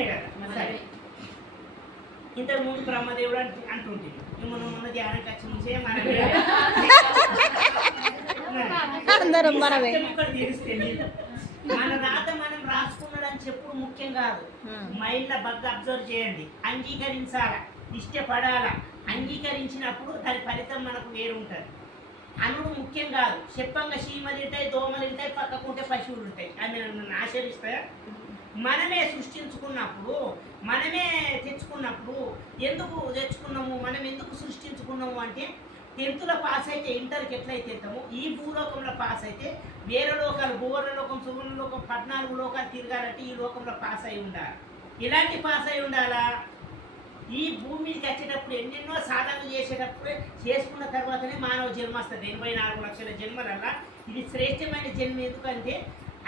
మనమే కదా. సరే, ఇంతకు ముందు బ్రహ్మదేవుడు అంటుంటే మనం ఉన్న ధ్యానం ఖర్చు నుంచే మనమే తీరిస్తే మన రాత మనం రాసుకున్నాడని చెప్పుడు ముఖ్యం కాదు. మైండ్లో బాగా అబ్జర్వ్ చేయండి. అంగీకరించాలా, ఇష్టపడాలా. అంగీకరించినప్పుడు దాని ఫలితం మనకు వేరుంటుంది. అనుడు ముఖ్యం కాదు. చెప్పంగా చీమలు ఉంటాయి, దోమలు ఉంటాయి, పక్కకుంటే పశువులు ఉంటాయి. అవి నన్ను ఆచరిస్తాయా? మనమే సృష్టించుకున్నప్పుడు, మనమే తెచ్చుకున్నప్పుడు ఎందుకు తెచ్చుకున్నాము, మనం ఎందుకు సృష్టించుకున్నాము అంటే 10th పాస్ అయితే ఇంటర్కి ఎట్లయితే వెళ్తాము, ఈ భూలోకంలో పాస్ అయితే వేరే లోకాలు, భూవర్ణలోకం, సువర్ణలోకం, 14 లోకాలు తిరగాలంటే ఈ లోకంలో పాస్ అయి ఉండాలి. ఇలాంటి పాస్ అయి ఉండాలా? ఈ భూమి మీదకి వచ్చేటప్పుడు ఎన్నెన్నో సాధనలు చేసేటప్పుడే చేసుకున్న తర్వాతనే మానవ జన్మ వస్తుంది. 84 లక్షల జన్మలల్లా ఇది శ్రేష్టమైన జన్మ. ఎందుకంటే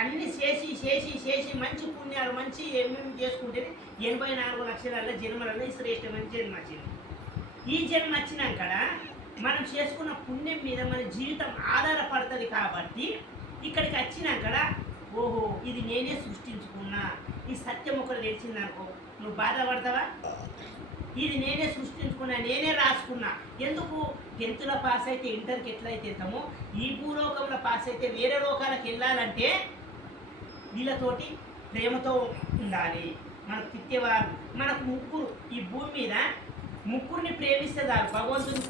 అన్ని చేసి చేసి చేసి మంచి పుణ్యాలు మంచి ఏమేమి చేసుకుంటే 84 లక్షల జన్మలలో ఈ శ్రేష్టమైన జన్మ వచ్చింది. ఈ జన్మ వచ్చినాక మనం చేసుకున్న పుణ్యం మీద మన జీవితం ఆధారపడుతుంది. కాబట్టి ఇక్కడికి వచ్చినాక ఓహో ఇది నేనే సృష్టించుకున్నా, ఈ సత్యం ఒకటి తెలిసిందనుకో, నువ్వు బాధపడతావా? ఇది నేనే సృష్టించుకున్నా, నేనే రాసుకున్నా. ఎందుకు? 10th పాస్ అయితే ఇంటర్కి ఎట్లయితే వెళ్తామో, ఈ భూలోకంలో పాస్ అయితే వేరే లోకాలకు వెళ్ళాలంటే వీళ్ళతోటి ప్రేమతో ఉండాలి. మనకు తిట్టేవారు మనకు ముగ్గురు, ఈ భూమి మీద ముగ్గురిని ప్రేమిస్తే చాలు భగవంతుని